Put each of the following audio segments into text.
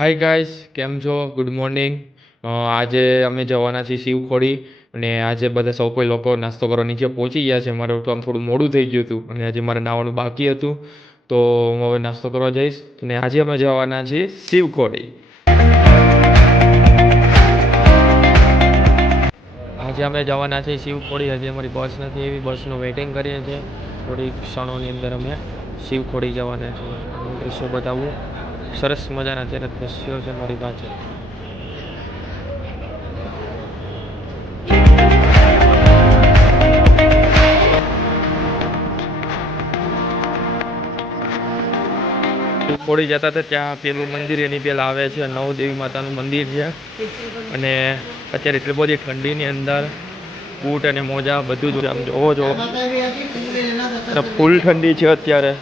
Hi guys, કેમ છો? Good morning. આજે અમે જવાના છીએ શિવખોડી અને આજે બધા સૌ કોઈ લોકો નાસ્તો કરવા નીચે પહોંચી ગયા છે. મારે તો આમ થોડું મોડું થઈ ગયું હતું અને આજે મારે નાવાનું બાકી હતું, તો હું હવે નાસ્તો કરવા જઈશ. અને આજે અમે જવાના છીએ શિવખોડી. આજે અમે જવાના છીએ શિવખોડી. હજી અમારી બસ નથી એવી, બસનું વેઇટિંગ કરીએ છીએ. થોડી ક્ષણોની અંદર અમે શિવખોડી જવાના છીએ. હું દ્રશ્યો બતાવું. સરસ મજાના અત્યારે દ્રશ્યો છે મારી પાસે. શિવખોડી જતા હતા ત્યાં પેલું મંદિર એની પેલા આવે છે, નવદેવી માતાનું મંદિર છે. અને અત્યારે એટલી બધી ઠંડીની અંદર બૂટ અને મોજા બધું જ આમ જોવો છો, ફૂલ ઠંડી છે અત્યારે.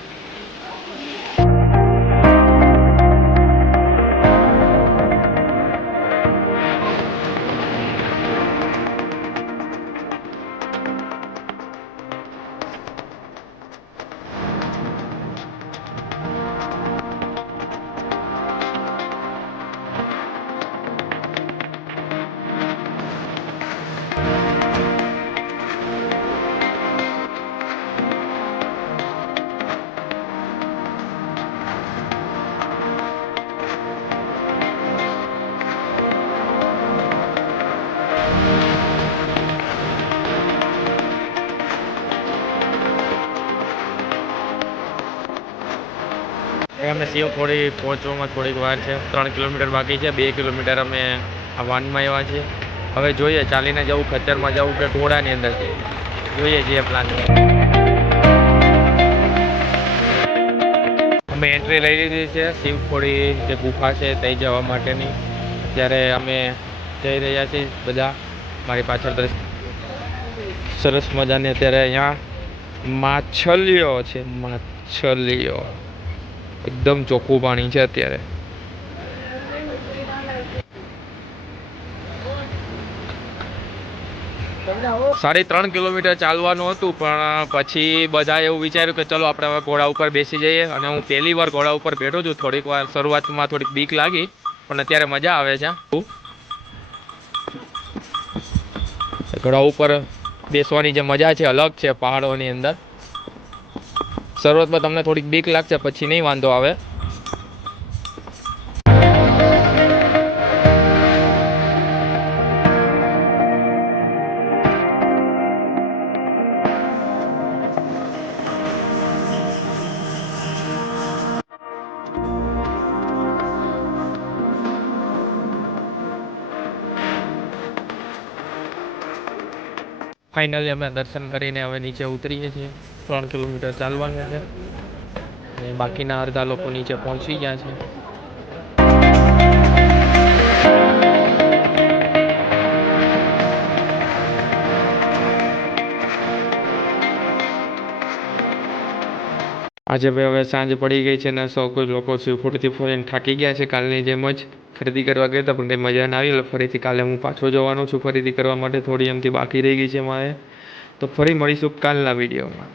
અમે શિવખોડી પહોંચવામાં થોડીક વાર છે, 3 કિલોમીટર બાકી છે. 2 કિલોમીટર અમે આ વાનમાં આવ્યા છીએ. હવે જોઈએ ચાલીને જવું, ખચ્ચરમાં જવું કે ઘોડાની અંદર જોઈએ જે પ્લાન. અમે એન્ટ્રી લઈ લીધી છે શિવખોડી જે ગુફા છે તે જવા માટેની. અત્યારે અમે જઈ રહ્યા છીએ બધા. મારી પાછળ સરસ મજાની અત્યારે અહીંયા માછલીઓ છે, માછલીઓ. એકદમ ચોખ્ખું પાણી છે અત્યારે. સાડી 3 કિલોમીટર ચાલવાનું હતું, પણ પછી બધા એવું વિચાર્યું કે ચલો આપણે હવે ઘોડા ઉપર બેસી જઈએ. અને હું પહેલી વાર ઘોડા ઉપર બેઠો છું. થોડીક વાર શરૂઆતમાં થોડીક બીક લાગી, પણ અત્યારે મજા આવે છે. ઘોડા ઉપર બેસવાની જે મજા છે અલગ છે પહાડોની અંદર. શરૂઆતમાં તમને થોડીક બીક લાગશે, પછી નહીં વાંધો આવે. ફાઇનલી અમે દર્શન કરીને હવે નીચે ઉતરીએ છીએ. 3 કિલોમીટર ચાલવાનું છે અને બાકીના અડધા લોકો નીચે પહોંચી ગયા છે. આજે ભાઈ હવે સાંજ પડી ગઈ છે ને સૌ કોઈ લોકો શિવખોડીથી ફરીને થાકી ગયા છે. કાલની જેમ જ ખરીદી કરવા ગયા હતા, પણ કંઈ મજા ના આવી. એટલે ફરીથી કાલે હું પાછો જવાનો છું ખરીદી કરવા માટે. થોડી એમથી બાકી રહી ગઈ છે મારે. તો ફરી મળીશું કાલના વિડીયોમાં.